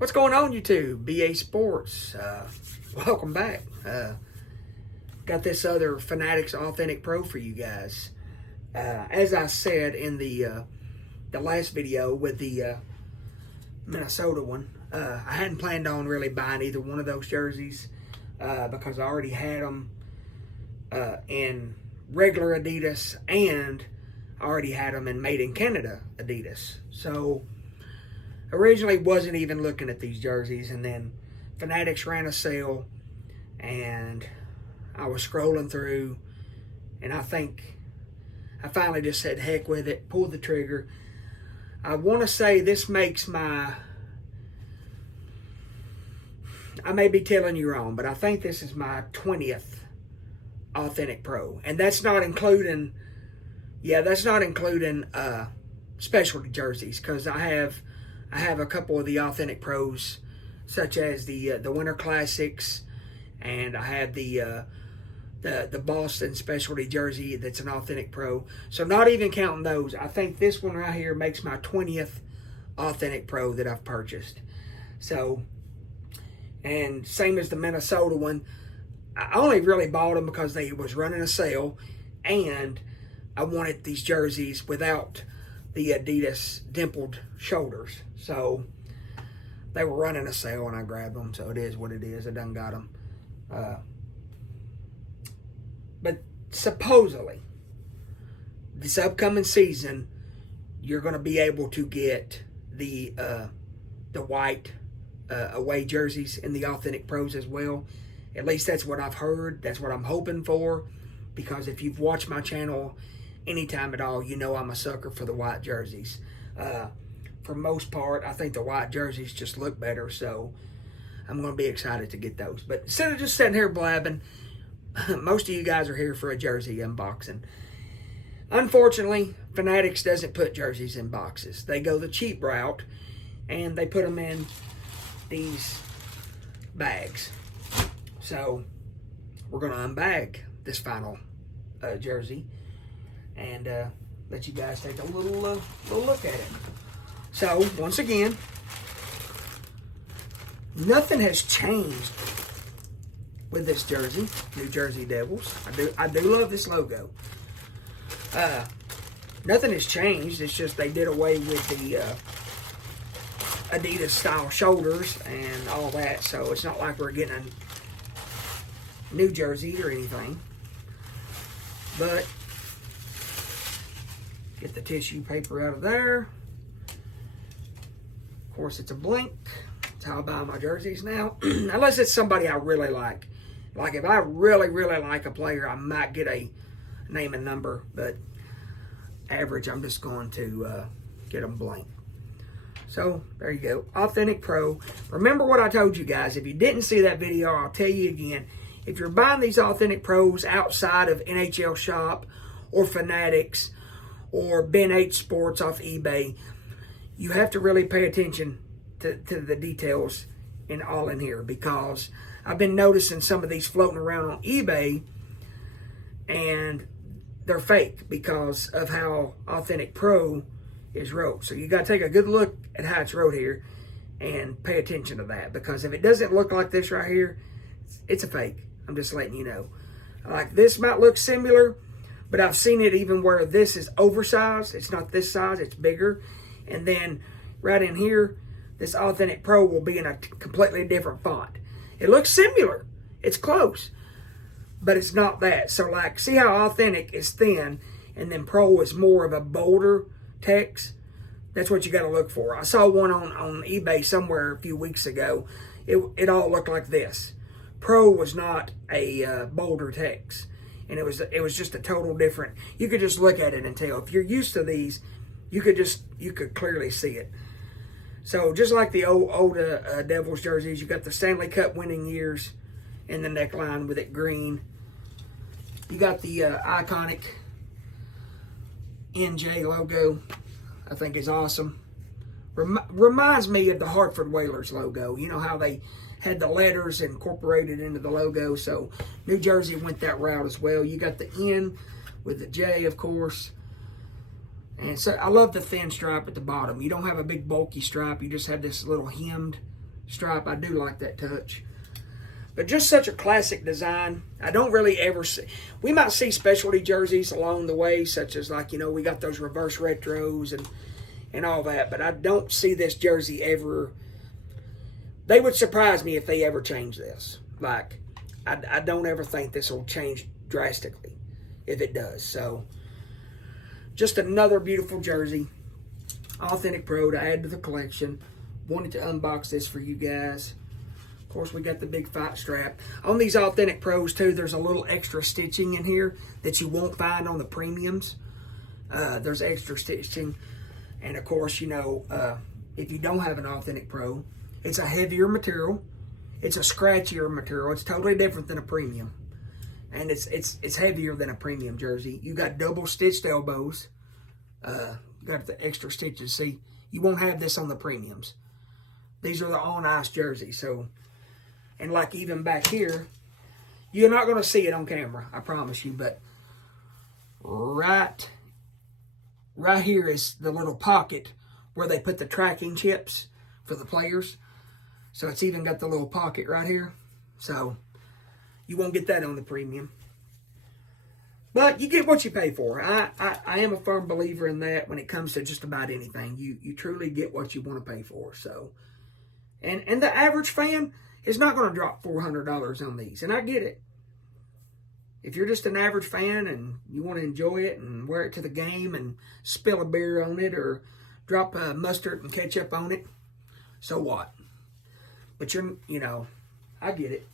What's going on, YouTube? BA Sports. Welcome back. Got this other Fanatics Authentic Pro for you guys. As I said in the last video with the Minnesota one, I hadn't planned on really buying either one of those jerseys because I already had them in regular Adidas, and I already had them in Made in Canada Adidas. So originally wasn't even looking at these jerseys, and then Fanatics ran a sale, and I was scrolling through, and I think I finally just said heck with it, pulled the trigger. I want to say this makes my, I may be telling you wrong, but I think this is my 20th Authentic Pro, and that's not including, that's not including specialty jerseys, because I have a couple of the Authentic Pros, such as the Winter Classics, and I have the Boston specialty jersey that's an Authentic Pro. So not even counting those, I think this one right here makes my 20th Authentic Pro that I've purchased. So, and same as the Minnesota one, I only really bought them because they was running a sale, and I wanted these jerseys without the Adidas dimpled shoulders. So they were running a sale and I grabbed them. So it is what it is. I done got them. But supposedly this upcoming season, you're going to be able to get the white away jerseys in the Authentic Pros as well. At least that's what I've heard. That's what I'm hoping for. Because if you've watched my channel anytime at all, you know I'm a sucker for the white jerseys. For most part, I think the white jerseys just look better, so I'm going to be excited to get those. But instead of just sitting here blabbing, most of you guys are here for a jersey unboxing. Unfortunately, Fanatics doesn't put jerseys in boxes. They go the cheap route, and they put them in these bags. So we're going to unbag this final jersey and let you guys take a little look at it. So once again, nothing has changed with this jersey, New Jersey Devils. I do love this logo. Nothing has changed. It's just they did away with the Adidas style shoulders and all that. So it's not like we're getting a new jersey or anything. But get the tissue paper out of there. Of course, it's a blank. That's how I buy my jerseys now. Unless it's somebody I really like. Like if I really, really like a player, I might get a name and number. But average, I'm just going to get them blank. So there you go. Authentic Pro. Remember what I told you guys. If you didn't see that video, I'll tell you again. If you're buying these Authentic Pros outside of NHL Shop or Fanatics or Ben 8 Sports off eBay, you have to really pay attention to the details in here, because I've been noticing some of these floating around on eBay and they're fake because of how Authentic Pro is wrote. So you got to take a good look at how it's wrote here and pay attention to that, because if it doesn't look like this right here, it's a fake. I'm just letting you know. Like this might look similar, but I've seen it even where this is oversized. It's not this size, it's bigger. And then right in here, this Authentic Pro will be in a completely different font. It looks similar. It's close, but it's not that. So like, see how Authentic is thin and then Pro is more of a bolder text? That's what you got to look for. I saw one on eBay somewhere a few weeks ago. It all looked like this. Pro was not a bolder text, and it was just a total different. You could just look at it and tell. If you're used to these, you could clearly see it. So just like the old Devils jerseys, you got the Stanley Cup winning years in the neckline with it green. You got the iconic NJ logo. I think is awesome. Reminds me of the Hartford Whalers logo. You know how they had the letters incorporated into the logo. So New Jersey went that route as well. You got the N with the J, of course. And so I love the thin stripe at the bottom. You don't have a big bulky stripe. You just have this little hemmed stripe. I do like that touch. But just such a classic design. I don't really ever see. We might see specialty jerseys along the way, such as like, we got those reverse retros and all that. But I don't see this jersey ever. They would surprise me if they ever change this. Like, I don't ever think this will change drastically if it does. So, just another beautiful jersey. Authentic Pro to add to the collection. Wanted to unbox this for you guys. Of course, we got the big fight strap. On these Authentic Pros, too, there's a little extra stitching in here that you won't find on the premiums. There's extra stitching. And, of course, if you don't have an Authentic Pro, it's a heavier material. It's a scratchier material. It's totally different than a premium. And it's heavier than a premium jersey. You got double stitched elbows. Got the extra stitches. See, you won't have this on the premiums. These are the on-ice jerseys. So, and like even back here, you're not going to see it on camera, I promise you. But right here is the little pocket where they put the tracking chips for the players. So it's even got the little pocket right here. So you won't get that on the premium. But you get what you pay for. I am a firm believer in that when it comes to just about anything. You truly get what you want to pay for. So, and the average fan is not going to drop $400 on these. And I get it. If you're just an average fan and you want to enjoy it and wear it to the game and spill a beer on it or drop mustard and ketchup on it, so what? But I get it.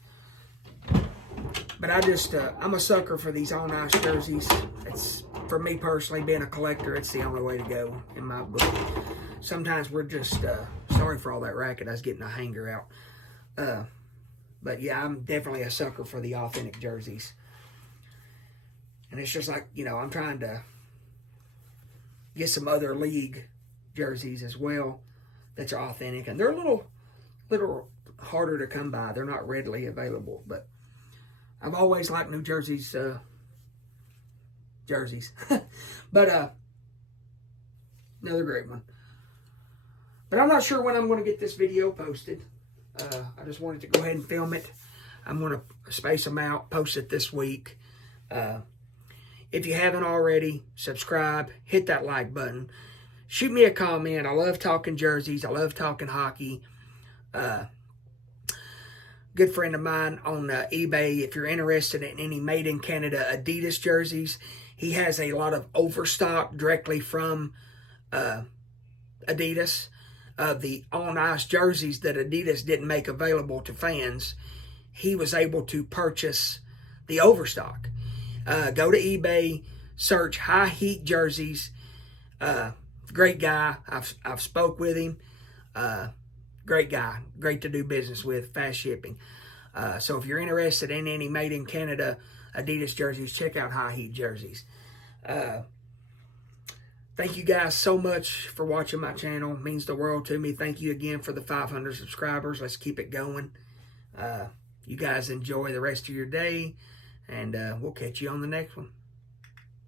But I'm a sucker for these on-ice jerseys. It's, for me personally, being a collector, it's the only way to go in my book. Sometimes we're just, sorry for all that racket, I was getting a hanger out. But yeah, I'm definitely a sucker for the authentic jerseys. And it's just like, I'm trying to get some other league jerseys as well that are authentic. And they're a little harder to come by. They're not readily available. But I've always liked New Jersey's jerseys. But another great one. But I'm not sure when I'm going to get this video posted. I just wanted to go ahead and film it. I'm going to space them out, post it this week. If you haven't already, subscribe, hit that like button. Shoot me a comment. I love talking jerseys. I love talking hockey. Good friend of mine on eBay, if you're interested in any made in Canada Adidas jerseys, he has a lot of overstock directly from Adidas. The on-ice jerseys that Adidas didn't make available to fans, he was able to purchase the overstock. Go to eBay, search high heat jerseys. Great guy. I've spoke with him. Great guy. Great to do business with. Fast shipping. So if you're interested in any made in Canada Adidas jerseys, check out high heat jerseys. Thank you guys so much for watching my channel. It means the world to me. Thank you again for the 500 subscribers. Let's keep it going. You guys enjoy the rest of your day, and we'll catch you on the next one.